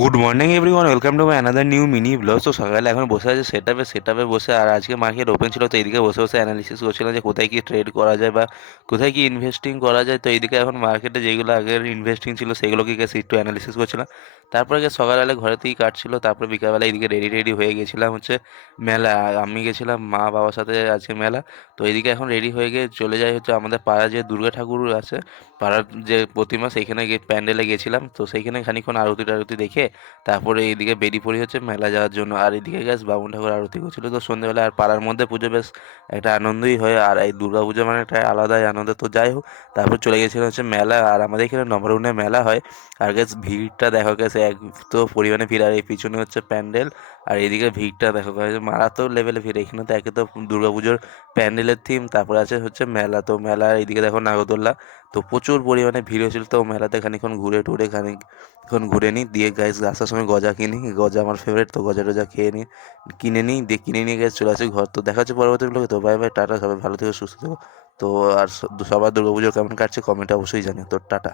Good morning everyone, welcome to my another new mini blog. তো সকালে এখন বসে আছে সেটআপে বসে, আর আজকে মার্কেট ওপেন ছিল, তো এইদিকে বসে বসে অ্যানালিসিস করছিলাম যে কোথায় কি ট্রেড করা যায় বা কোথায় কি ইনভেস্টিং করা যায়। তো এইদিকে এখন মার্কেটে যেগুলো আগের ইনভেস্টিং ছিল সেগুলোকে গেছে একটু অ্যানালিসিস করছিলাম। তারপরে গিয়ে সকালবেলা ঘরে থেকেই কাটছিল, তারপরে বিকালবেলা এইদিকে রেডি হয়ে গেছিলাম হচ্ছে মেলা। আমি গেছিলাম মা বাবার সাথে আজকে মেলা। তো এইদিকে এখন রেডি হয়ে গিয়ে চলে যাই হচ্ছে আমাদের পাড়ার যে দুর্গা ঠাকুর আছে, পাড়ার যে প্রতিমা, সেইখানে গিয়ে প্যান্ডেলে গেছিলাম। তো সেইখানে খানিকক্ষণ আরতি টারতি দেখে তারপরে এইদিকে বেরিয়ে পড়ি হচ্ছে মেলা যাওয়ার জন্য। আর এদিকে গ্যাস বামুন ঠাকুর আরতি করছিল তো সন্ধ্যেবেলা। আর পাড়ার মধ্যে পুজো বেশ একটা আনন্দই হয়, আর এই দুর্গা পুজো মানে একটা আলাদাই আনন্দ। তো যাই হোক, তারপর চলে গেছিলাম হচ্ছে মেলা। আর আমাদের এখানে নবরুণে মেলা হয়। আর গ্যাস ভিড়টা দেখো গেছে এক তো পরিমাণে ভিড়, আর এই পিছনে হচ্ছে প্যান্ডেল। আর এদিকে ভিড়টা দেখো গেছে মারাত্মক লেভেলে ভিড়। এখানে তো একে তো দুর্গা পুজোর প্যান্ডেলের থিম, তারপরে আছে হচ্ছে মেলা। তো মেলার এইদিকে দেখো নাগরদোল্লা। তো প্রচুর পরিমাণে ভিড় হয়েছিল। তো মেলাতে খানিকক্ষণ ঘুরে টুরে এখন ঘুরে নিই, দিয়ে গাইস আসার সময় গজা কিনি। গজা আমার ফেভারিট, তো গজা টজা খেয়ে নিই, কিনে নিই, দিয়ে কিনে নিয়ে গেছে চলে আসি ঘর। তো দেখা হচ্ছে পরবর্তী ব্লগে। তো বাই বাই, টাটা, সবাই ভালো থেকো, সুস্থ থেকো। তো আর সবার দুর্গাপুজো কেমন কাটছে কমেন্টে অবশ্যই জানিও। তো টাটা।